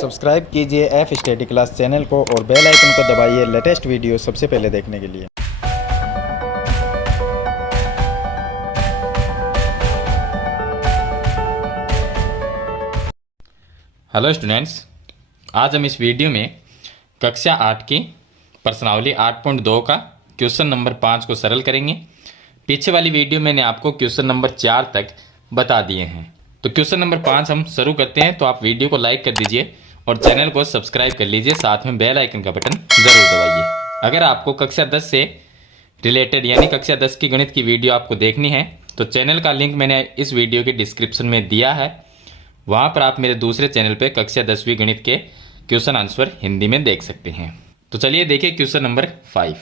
Subscribe कीजिए F study class channel को और बेल आइकन को दबाइए लेटेस्ट वीडियो सबसे पहले देखने के लिए। हेलो स्टूडेंट्स, आज हम इस वीडियो में कक्षा 8 की प्रश्नावली 8.2 का क्वेश्चन नंबर 5 को सरल करेंगे। पीछे वाली वीडियो मैंने आपको क्वेश्चन नंबर 4 तक बता दिए हैं। तो क्वेश्चन नंबर 5 हम शुरू करते हैं। तो आप वीडियो को लाइक कर दीजिए और चैनल को सब्सक्राइब कर लीजिए, साथ में बेल आइकन का बटन ज़रूर दबाइए। अगर आपको कक्षा 10 से रिलेटेड यानी कक्षा 10 की गणित की वीडियो आपको देखनी है तो चैनल का लिंक मैंने इस वीडियो के डिस्क्रिप्शन में दिया है। वहाँ पर आप मेरे दूसरे चैनल पे कक्षा 10वीं गणित के क्वेश्चन आंसर हिंदी में देख सकते हैं। तो चलिए देखिए क्वेश्चन नंबर 5।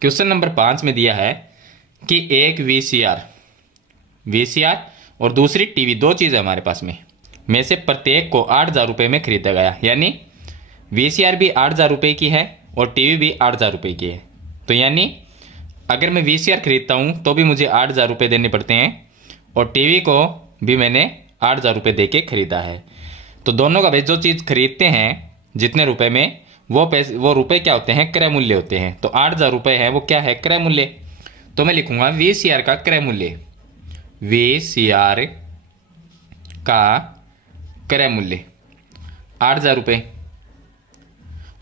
क्वेश्चन नंबर 5 में दिया है कि एक वीसीआर और दूसरी टीवी, दो चीज़ें हमारे पास में से प्रत्येक को 8,000 रुपये में खरीदा गया। यानी वीसीआर भी 8,000 रुपये की है और टीवी भी 8,000 रुपये की है। तो यानी अगर मैं वीसीआर खरीदता हूँ तो भी मुझे 8,000 रुपये देने पड़ते हैं और टीवी को भी मैंने 8,000 रुपये दे के खरीदा है। तो दोनों का भाई जो चीज़ खरीदते हैं जितने रुपए में, वो रुपए क्या होते हैं? क्रय मूल्य होते हैं। तो 8,000 रुपये है वो क्या है? क्रय मूल्य। तो मैं लिखूंगा वीसीआर का क्रय मूल्य, वीसीआर का क्रय मूल्य 8,000 रुपये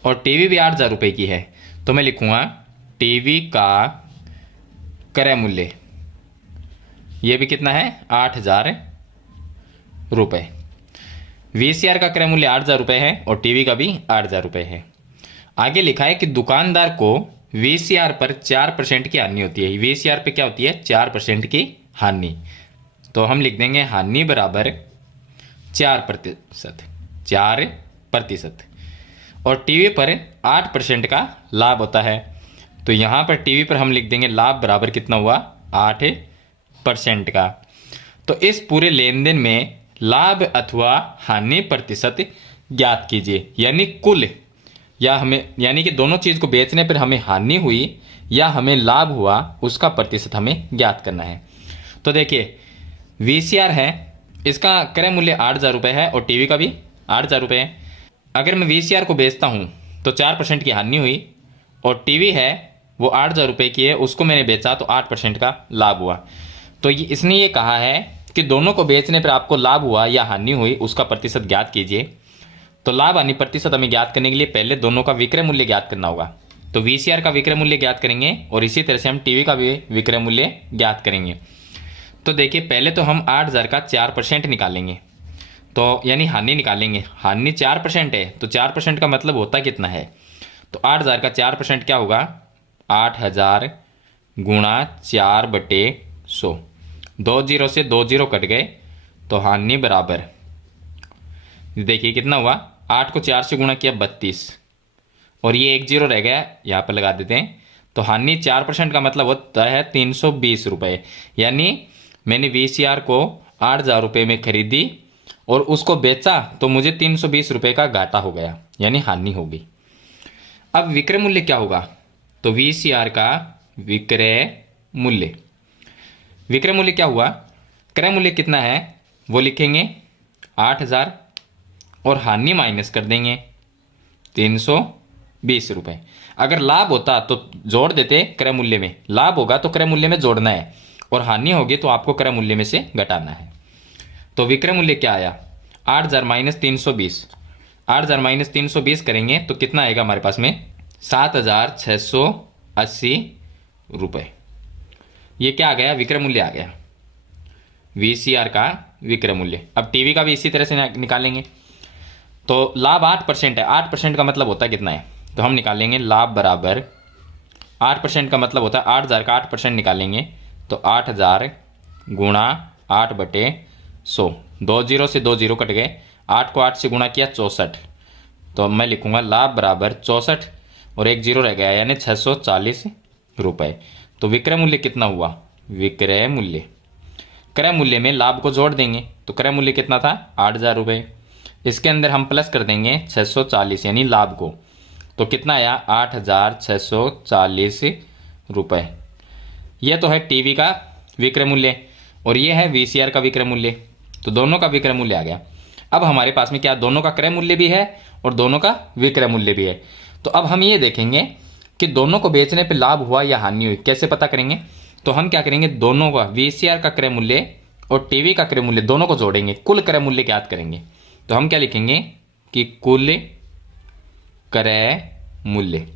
और टीवी भी 8,000 रुपये की है। तो मैं लिखूंगा टीवी का क्रय मूल्य, ये भी कितना है? 8,000 रुपये। वीसीआर का क्रय मूल्य 8,000 रुपये है और टीवी का भी 8,000 रुपये है। आगे लिखा है कि दुकानदार को वीसीआर पर 4% की हानि होती है। वीसीआर पे क्या होती है? 4% की हानि। तो हम लिख देंगे हानि बराबर 4%, 4%। और टीवी पर 8% का लाभ होता है। तो यहाँ पर टीवी पर हम लिख देंगे लाभ बराबर कितना हुआ? 8% का। तो इस पूरे लेन देन में लाभ अथवा हानि प्रतिशत ज्ञात कीजिए। यानी कुल या हमें, यानी कि दोनों चीज़ को बेचने पर हमें हानि हुई या हमें लाभ हुआ, उसका प्रतिशत हमें ज्ञात करना है। तो देखिए वीसीआर है, इसका क्रय मूल्य 8,000 रुपये है और टीवी का भी 8,000 रुपये है। अगर मैं वीसीआर को बेचता हूँ तो 4% की हानि हुई और टीवी है वो 8,000 रुपये की है, उसको मैंने बेचा तो 8% का लाभ हुआ। तो इसने ये कहा है कि दोनों को बेचने पर आपको लाभ हुआ या हानि हुई, उसका प्रतिशत ज्ञात कीजिए। तो लाभ हानि प्रतिशत हमें ज्ञात करने के लिए पहले दोनों का विक्रय मूल्य ज्ञात करना होगा। तो वीसीआर का विक्रय मूल्य ज्ञात करेंगे और इसी तरह से हम टीवी का भी विक्रय मूल्य ज्ञात करेंगे। तो देखिए पहले तो हम 8,000 का 4% निकालेंगे, तो यानी हानि निकालेंगे। हानि 4% है तो 4% का मतलब होता कितना है? तो 8,000 का 4% क्या होगा? 8,000 गुणा 4/100। 2 जीरो से 2 जीरो कट गए तो हानि बराबर, देखिए कितना हुआ? 8 को 4 से गुणा किया 32 और ये 1 जीरो रह गया, यहाँ पर लगा देते हैं। तो हानि 4% का मतलब होता है 320 रुपये। यानी मैंने वीसीआर को 8,000 रुपये में खरीदी और उसको बेचा तो मुझे 320 रुपये का घाटा हो गया, यानी हानि हो गई। अब विक्रय मूल्य क्या होगा? तो वीसीआर का विक्रय मूल्य, विक्रय मूल्य क्या हुआ? क्रय मूल्य कितना है वो लिखेंगे 8,000 और हानि माइनस कर देंगे 320 रुपये। अगर लाभ होता तो जोड़ देते क्रय मूल्य में, लाभ होगा तो क्रय मूल्य में जोड़ना है और हानि होगी तो आपको क्रय मूल्य में से घटाना है। तो विक्रय मूल्य क्या आया? 8,000 माइनस 320, 8,000 माइनस 320 करेंगे तो कितना आएगा हमारे पास में? 7,680 रुपये। ये क्या आ गया? विक्रय मूल्य आ गया, वीसीआर का विक्रय मूल्य। अब टीवी का भी इसी तरह से निकालेंगे। तो लाभ 8% है, 8% का मतलब होता है कितना है? तो हम निकालेंगे लाभ बराबर 8% का मतलब होता है 8,000 का 8% निकालेंगे तो 8,000 गुणा 8/100। 2 जीरो से 2 जीरो कट गए, 8 को 8 से गुणा किया 64। तो मैं लिखूंगा लाभ बराबर 64 और 1 जीरो रह गया, यानी 640 रुपये। तो विक्रय मूल्य कितना हुआ? विक्रय मूल्य, क्रय मूल्य में लाभ को जोड़ देंगे तो क्रय मूल्य कितना था? 8,000 रुपये। इसके अंदर हम प्लस कर देंगे 640 यानी लाभ को, तो कितना आया? 8,640 रुपये। यह तो है टीवी का विक्रय मूल्य और ये है वीसीआर का विक्रय मूल्य। तो दोनों का विक्रय मूल्य आ गया। अब हमारे पास में क्या, दोनों का क्रय मूल्य भी है और दोनों का विक्रय मूल्य भी है। तो अब हम ये देखेंगे कि दोनों को बेचने पे लाभ हुआ या हानि हुई, कैसे पता करेंगे। तो हम क्या करेंगे, दोनों का वीसीआर का क्रय मूल्य और टीवी का क्रय मूल्य दोनों को जोड़ेंगे, कुल क्रय मूल्य ज्ञात करेंगे। तो हम क्या लिखेंगे कि कुल क्रय मूल्य,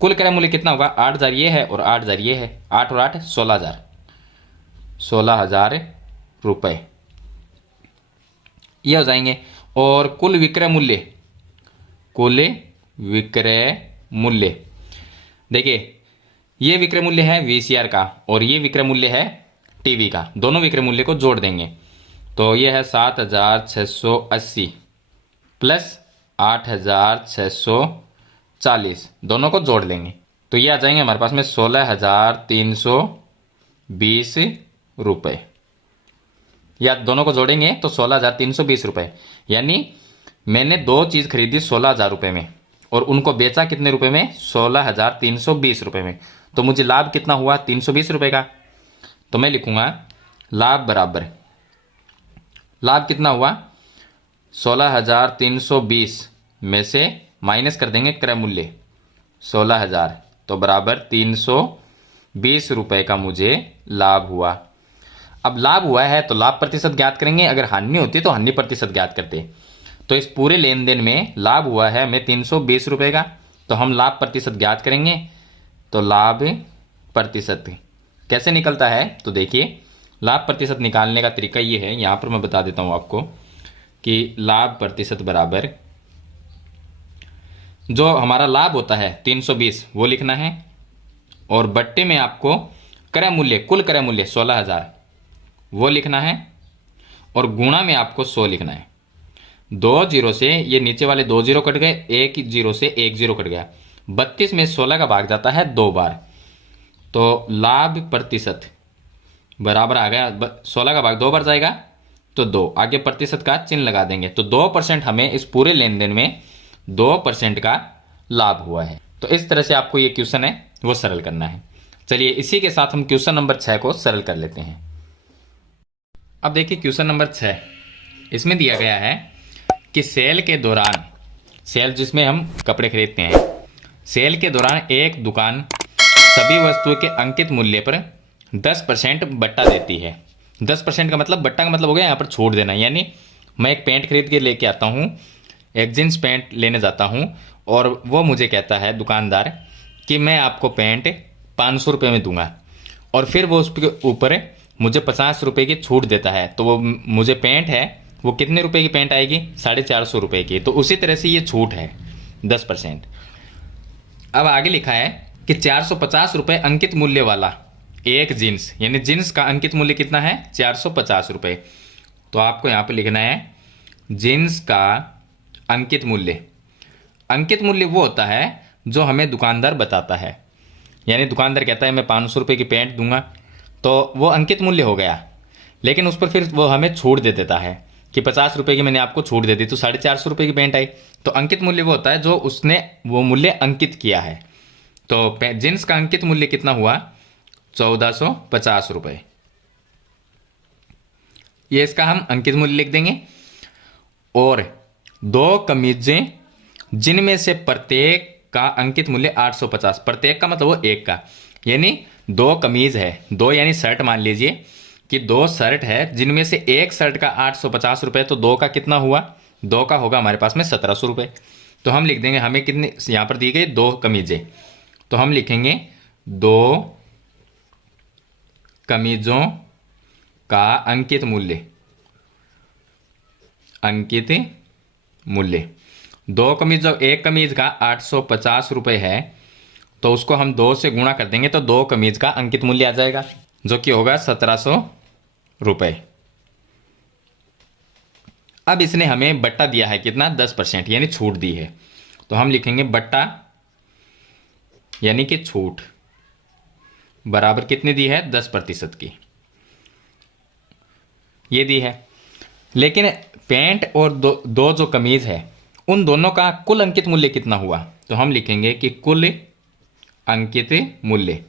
कुल क्रय मूल्य कितना होगा, 8,000 ये है और 8,000 ये है, 8 और 8 16,000, 16,000 रुपये ये हो जाएंगे। और कुल विक्रय मूल्य, कुल विक्रय मूल्य, देखिए ये विक्रय मूल्य है वीसीआर का और ये विक्रय मूल्य है टीवी का, दोनों विक्रय मूल्य को जोड़ देंगे। तो ये है 7,680 प्लस 8,640, दोनों को जोड़ लेंगे तो ये आ जाएंगे हमारे पास में 16,320 रुपये, या दोनों को जोड़ेंगे तो 16,320 रुपये। यानी मैंने दो चीज़ खरीदी 16,000 रुपये में और उनको बेचा कितने रुपए में, 16,320 रुपये में। तो मुझे लाभ कितना हुआ, 320 रुपये का। तो मैं लिखूंगा लाभ बराबर, लाभ कितना हुआ 16,320 में से माइनस कर देंगे क्रय मूल्य 16,000, तो बराबर 320 रुपये का मुझे लाभ हुआ। अब लाभ हुआ है तो लाभ प्रतिशत ज्ञात करेंगे, अगर हानि होती तो हानि प्रतिशत ज्ञात करते। तो इस पूरे लेन देन में लाभ हुआ है हमें 320 रुपये का, तो हम लाभ प्रतिशत ज्ञात करेंगे। तो लाभ प्रतिशत कैसे निकलता है, तो देखिए लाभ प्रतिशत निकालने का तरीका ये है, यहाँ पर मैं बता देता हूँ आपको कि लाभ प्रतिशत बराबर जो हमारा लाभ होता है 320 वो लिखना है और बट्टे में आपको क्रय मूल्य, कुल क्रय मूल्य 16,000 वो लिखना है और गुणा में आपको 100 लिखना है। 2 जीरो से ये नीचे वाले 2 जीरो कट गए, 1 जीरो से 1 जीरो कट गया, 32 में 16 का भाग जाता है 2 बार। तो लाभ प्रतिशत बराबर आ गया, 16 का भाग 2 बार जाएगा तो 2, आगे प्रतिशत का चिन्ह लगा देंगे। तो 2% हमें इस पूरे लेन देन में 2% का लाभ हुआ है। तो इस तरह से आपको ये क्वेश्चन है वो सरल करना है। चलिए इसी के साथ हम क्वेश्चन नंबर 6 को सरल कर लेते हैं। अब देखिए क्वेश्चन नंबर 6, इसमें दिया गया है कि सेल के दौरान, सेल जिसमें हम कपड़े खरीदते हैं, सेल के दौरान एक दुकान सभी वस्तुओं के अंकित मूल्य पर 10% बट्टा देती है। 10% का मतलब, बट्टा का मतलब हो गया यहाँ पर छूट देना। यानी मैं एक पैंट खरीद के लेके आता हूँ, एक जींस पैंट लेने जाता हूँ और वो मुझे कहता है दुकानदार कि मैं आपको पैंट 500 रुपये में दूंगा, और फिर वो उसके ऊपर मुझे 50 रुपये की छूट देता है। तो वो मुझे पैंट है वो कितने रुपए की पैंट आएगी, 450 रुपये की। तो उसी तरह से ये छूट है 10%। अब आगे लिखा है कि 450 रुपये अंकित मूल्य वाला एक जीन्स, यानी जीन्स का अंकित मूल्य कितना है, 450 रुपये। तो आपको यहाँ पे लिखना है जीन्स का अंकित मूल्य। अंकित मूल्य वो होता है जो हमें दुकानदार बताता है, यानी दुकानदार कहता है मैं 500 रुपये की पैंट दूंगा, तो वो अंकित मूल्य हो गया। लेकिन उस पर फिर वो हमें छूट दे देता है कि 50 रुपये की मैंने आपको छूट दे दी, तो 450 रुपये की पैंट आई। तो अंकित मूल्य वो होता है जो उसने वो मूल्य अंकित किया है। तो जींस का अंकित मूल्य कितना हुआ, 1450 रुपये। ये इसका हम अंकित मूल्य लिख देंगे। और 2 कमीजें जिनमें से प्रत्येक का अंकित मूल्य 850, प्रत्येक का मतलब वो एक का, यानी 2 कमीज है, 2 यानी शर्ट मान लीजिए कि 2 शर्ट है जिनमें से एक शर्ट का 850 रुपये, तो 2 का कितना हुआ, 2 का होगा हमारे पास में 1700 रुपये। तो हम लिख देंगे हमें कितने, यहाँ पर दी गई 2 कमीजें, तो हम लिखेंगे 2 कमीजों का अंकित मूल्य, अंकित मूल्य 2 कमीज, एक कमीज का 850 रुपये है तो उसको हम 2 से गुणा कर देंगे तो 2 कमीज का अंकित मूल्य आ जाएगा जो कि होगा 1700 रुपये। अब इसने हमें बट्टा दिया है कितना, 10%, यानी छूट दी है। तो हम लिखेंगे बट्टा यानी कि छूट बराबर कितनी दी है, 10% की ये दी है। लेकिन पैंट और दो जो कमीज है उन दोनों का कुल अंकित मूल्य कितना हुआ, तो हम लिखेंगे कि कुल अंकित मूल्य,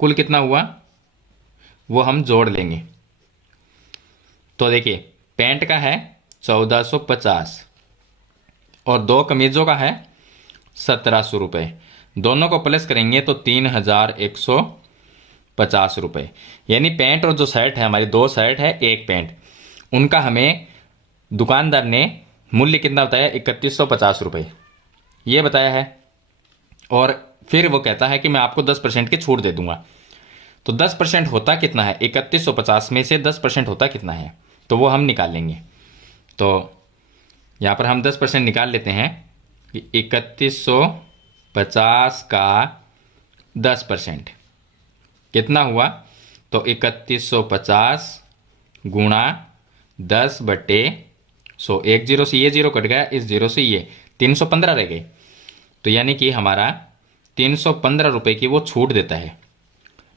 कुल कितना हुआ वो हम जोड़ लेंगे। तो देखिए पैंट का है 1450 और 2 कमीज़ों का है 1700 रुपये। दोनों को प्लस करेंगे तो 3150 रुपये। यानी पैंट और जो शर्ट है, हमारी 2 शर्ट है 1 पैंट, उनका हमें दुकानदार ने मूल्य कितना बताया, 3150 रुपये ये बताया है। और फिर वो कहता है कि मैं आपको 10% की छूट दे दूंगा। तो 10% होता कितना है, 3150 में से 10% होता कितना है, तो वो हम निकाल लेंगे। तो यहाँ पर हम 10% निकाल लेते हैं कि 3150 का 10% कितना हुआ, तो 3150 गुणा 10/100। एक जीरो से ये जीरो कट गया, इस जीरो से ये 315 रह गए। तो यानी कि हमारा 315 रुपये की वो छूट देता है।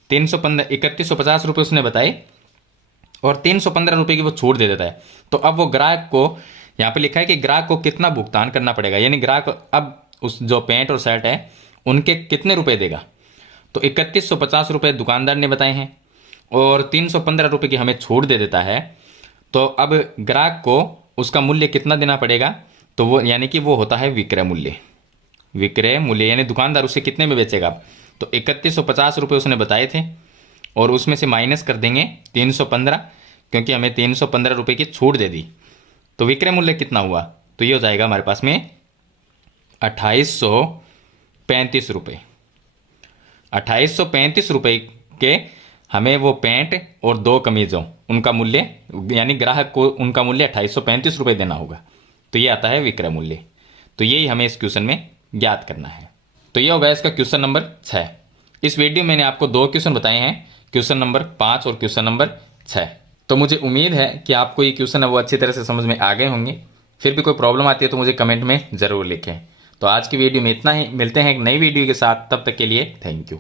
3150 रुपये उसने बताए और 315 रुपये की वो छूट दे देता है। तो अब वो ग्राहक को, यहाँ पे लिखा है कि ग्राहक को कितना भुगतान करना पड़ेगा, यानी ग्राहक अब उस जो पैंट और शर्ट है उनके कितने रुपए देगा। तो 3150 रुपये दुकानदार ने बताए हैं और 315 रुपये की हमें छूट दे देता है। तो अब ग्राहक को उसका मूल्य कितना देना पड़ेगा, तो वो यानी कि वो होता है विक्रय मूल्य। विक्रय मूल्य यानी दुकानदार उसे कितने में बेचेगा, तो 3150 रुपये उसने बताए थे और उसमें से माइनस कर देंगे 315, क्योंकि हमें 315 रुपये की छूट दे दी। तो विक्रय मूल्य कितना हुआ, तो ये हो जाएगा हमारे पास में 2835 रुपये। 2835 रुपये के हमें वो पैंट और 2 कमीज़ों उनका मूल्य, यानी ग्राहक को उनका मूल्य 2835 रुपये देना होगा। तो ये आता है विक्रय मूल्य। तो यही हमें इस क्वेश्चन में ज्ञात करना है। तो ये होगा इसका क्वेश्चन नंबर 6। इस वीडियो में मैंने आपको 2 क्वेश्चन बताए हैं, क्वेश्चन नंबर 5 और क्वेश्चन नंबर 6। तो मुझे उम्मीद है कि आपको ये क्वेश्चन है वो अच्छी तरह से समझ में आ गए होंगे। फिर भी कोई प्रॉब्लम आती है तो मुझे कमेंट में ज़रूर लिखें। तो आज की वीडियो में इतना ही, मिलते हैं एक नई वीडियो के साथ, तब तक के लिए थैंक यू।